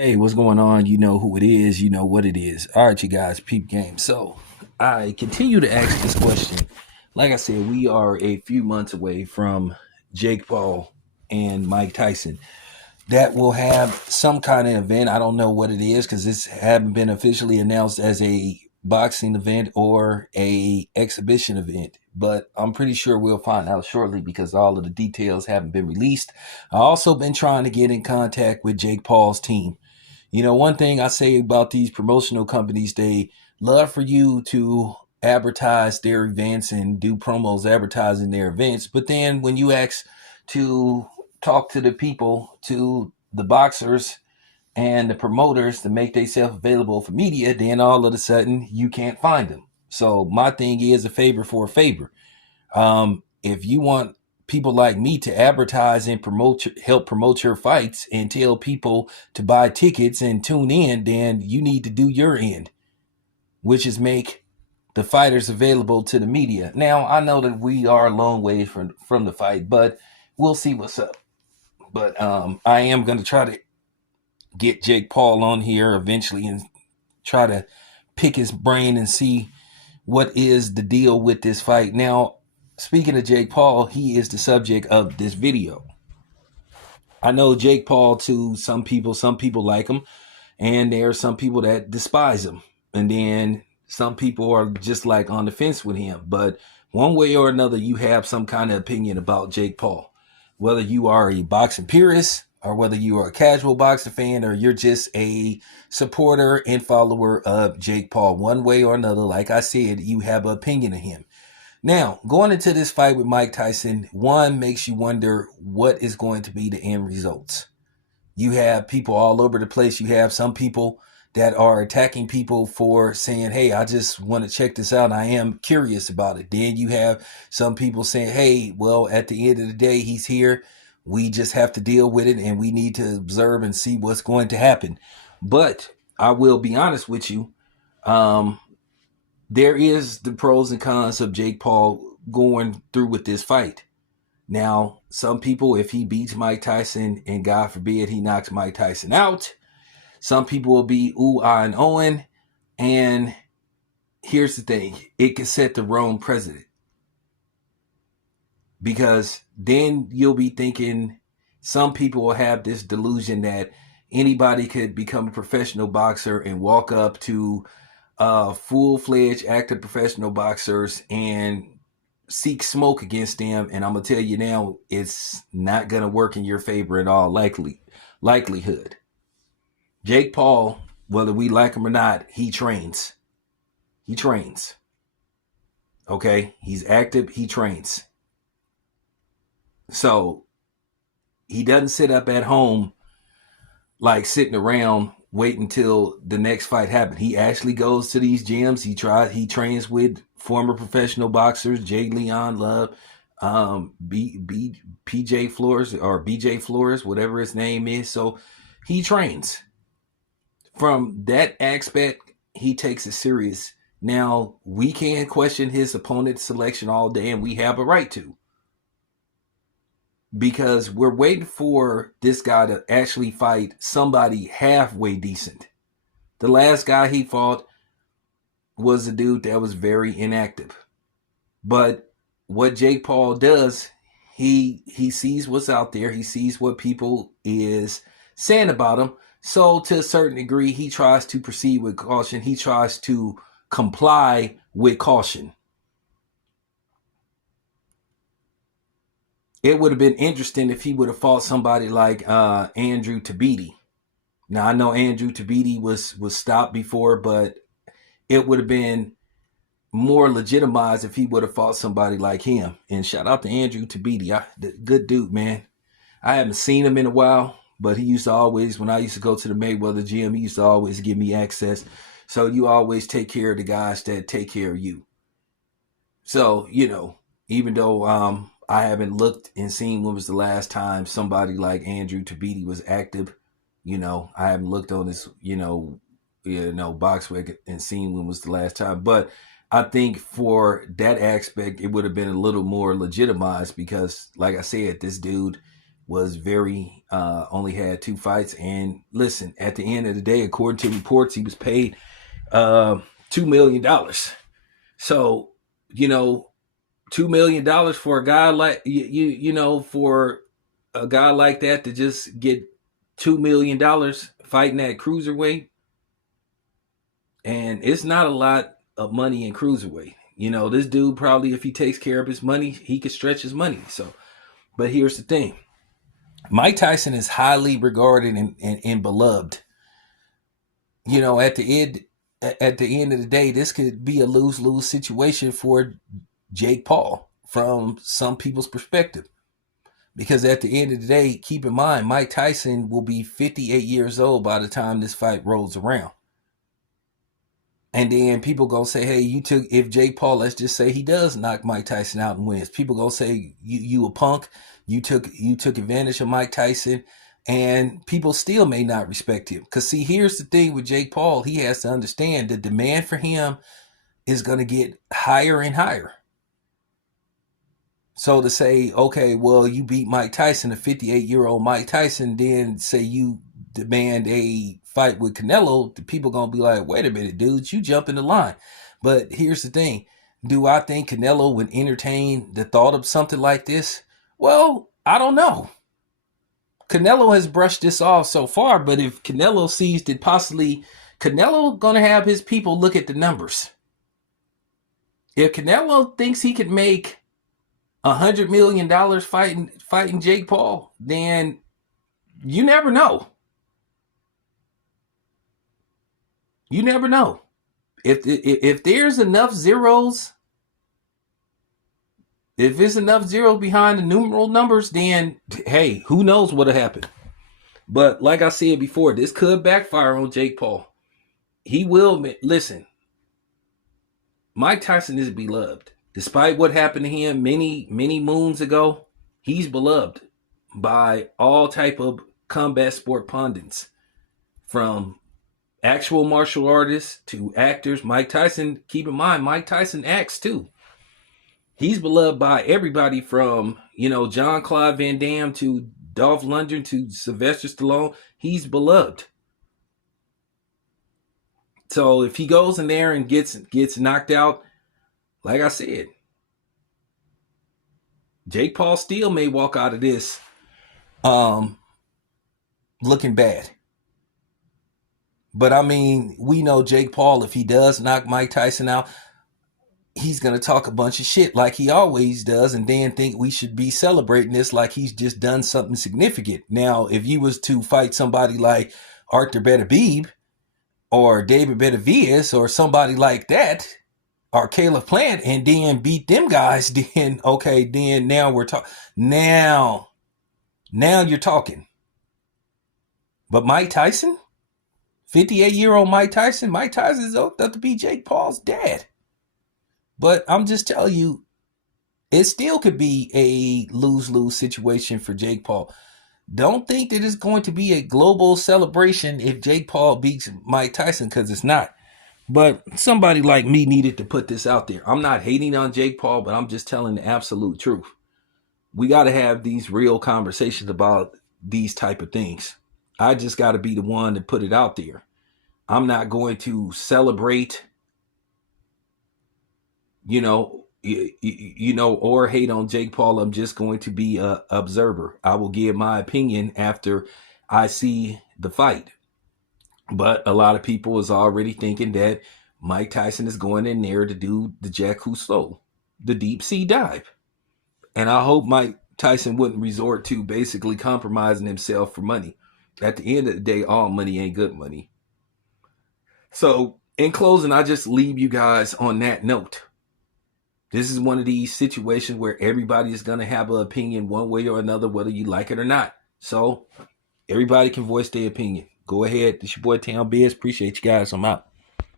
Hey, what's going on? You know who it is. You know what it is. All right, you guys, peep game. So I continue to ask this question. Like I said, we are a few months away from Jake Paul and Mike Tyson. That will have some kind of event. I don't know what it is because this haven't been officially announced as a boxing event or a exhibition event. But I'm pretty sure we'll find out shortly because all of the details haven't been released. I also been trying to get in contact with Jake Paul's team. You know, one thing I say about these promotional companies, they love for you to advertise their events and do promos advertising their events. But then when you ask to talk to the people, to the boxers and the promoters to make themselves available for media, then all of a sudden you can't find them. So my thing is a favor for a favor. If you want people like me to advertise and help promote your fights and tell people to buy tickets and tune in, then you need to do your end, which is make the fighters available to the media. Now, I know that we are a long way from the fight, but we'll see what's up. But I am going to try to get Jake Paul on here eventually and try to pick his brain and see what is the deal with this fight. Now, speaking of Jake Paul, he is the subject of this video. I know Jake Paul to some people like him, and there are some people that despise him. And then some people are just like on the fence with him. But one way or another, you have some kind of opinion about Jake Paul. Whether you are a boxing purist or whether you are a casual boxing fan or you're just a supporter and follower of Jake Paul, one way or another, like I said, you have an opinion of him. Now, going into this fight with Mike Tyson, one makes you wonder what is going to be the end results. You have people all over the place. You have some people that are attacking people for saying, hey, I just want to check this out. I am curious about it. Then you have some people saying, hey, well, at the end of the day, he's here. We just have to deal with it and we need to observe and see what's going to happen. But I will be honest with you. There is the pros and cons of Jake Paul going through with this fight. Now, some people, if he beats Mike Tyson and God forbid he knocks Mike Tyson out, some people will be ooh, ah, and Owen. And here's the thing, it could set the wrong precedent. Because then you'll be thinking, some people will have this delusion that anybody could become a professional boxer and walk up to full-fledged active professional boxers and seek smoke against them. And I'm going to tell you now, it's not going to work in your favor in all likelihood. Jake Paul, whether we like him or not, he trains. He trains. Okay? He's active. He trains. So he doesn't sit up at home like sitting around waiting until the next fight happens. He actually goes to these gyms. He trains with former professional boxers, Jay Leon Love, PJ Flores or BJ Flores, whatever his name is. So he trains. From that aspect, he takes it serious. Now, we can question his opponent's selection all day, and we have a right to. Because we're waiting for this guy to actually fight somebody halfway decent. The last guy he fought was a dude that was very inactive. But what Jake Paul does, he sees what's out there. He sees what people is saying about him. So to a certain degree, he tries to proceed with caution. He tries to comply with caution. It would have been interesting if he would have fought somebody like Andrew Tabiti. Now, I know Andrew Tabiti was stopped before, but it would have been more legitimized if he would have fought somebody like him. And shout out to Andrew Tabiti. Good dude, man. I haven't seen him in a while, but he used to always, when I used to go to the Mayweather gym, he used to always give me access. So you always take care of the guys that take care of you. So, even though I haven't looked and seen when was the last time somebody like Andrew Tabiti was active, I haven't looked on his, box record and seen when was the last time. But I think for that aspect, it would have been a little more legitimized because, like I said, this dude was very only had 2 fights. And listen, at the end of the day, according to reports, he was paid $2 million. So, $2 million for a guy like for a guy like that to just get $2 million fighting at cruiserweight, and it's not a lot of money in cruiserweight. This dude probably, if he takes care of his money, he could stretch his money. So, but here's the thing: Mike Tyson is highly regarded and beloved. At the end of the day, this could be a lose-lose situation for Jake Paul from some people's perspective. Because at the end of the day, keep in mind, Mike Tyson will be 58 years old by the time this fight rolls around. And then people gonna say, hey, if Jake Paul, let's just say he does knock Mike Tyson out and wins, people gonna say you a punk, you took advantage of Mike Tyson, and people still may not respect him. Because see, here's the thing with Jake Paul, he has to understand the demand for him is gonna get higher and higher. So to say, okay, well, you beat Mike Tyson, a 58-year-old Mike Tyson, then say you demand a fight with Canelo, the people going to be like, wait a minute, dude, you jump in the line. But here's the thing. Do I think Canelo would entertain the thought of something like this? Well, I don't know. Canelo has brushed this off so far, but if Canelo sees that possibly Canelo going to have his people look at the numbers. If Canelo thinks he could make $100 million fighting Jake Paul, then you never know. You never know. If there's enough zeros, if there's enough zeros behind the numeral numbers, then hey, who knows what'll happen. But like I said before, this could backfire on Jake Paul. He will. Listen, Mike Tyson is beloved. Despite what happened to him many moons ago, he's beloved by all type of combat sport pundits, from actual martial artists to actors. Mike Tyson, keep in mind, Mike Tyson acts too. He's beloved by everybody from, Jean-Claude Van Damme to Dolph Lundgren to Sylvester Stallone. He's beloved. So if he goes in there and gets knocked out, like I said, Jake Paul still may walk out of this looking bad. But I mean, we know Jake Paul, if he does knock Mike Tyson out, he's going to talk a bunch of shit like he always does, and then think we should be celebrating this like he's just done something significant. Now, if you was to fight somebody like Arthur Beterbiev or David Benavidez or somebody like that, or Caleb Plant, and then beat them guys, then okay, then now we're talking. Now you're talking. But Mike Tyson, 58-year-old Mike Tyson is old enough to be Jake Paul's dad. But I'm just telling you, it still could be a lose-lose situation for Jake Paul. Don't think that it's going to be a global celebration if Jake Paul beats Mike Tyson, because it's not. But somebody like me needed to put this out there. I'm not hating on Jake Paul, but I'm just telling the absolute truth. We got to have these real conversations about these type of things. I just got to be the one to put it out there. I'm not going to celebrate, or hate on Jake Paul. I'm just going to be an observer. I will give my opinion after I see the fight. But a lot of people is already thinking that Mike Tyson is going in there to do the Jack Cousteau, the deep sea dive. And I hope Mike Tyson wouldn't resort to basically compromising himself for money. At the end of the day, all money ain't good money. So in closing, I just leave you guys on that note. This is one of these situations where everybody is going to have an opinion one way or another, whether you like it or not. So everybody can voice their opinion. Go ahead. This your boy Town Biz. Appreciate you guys. I'm out.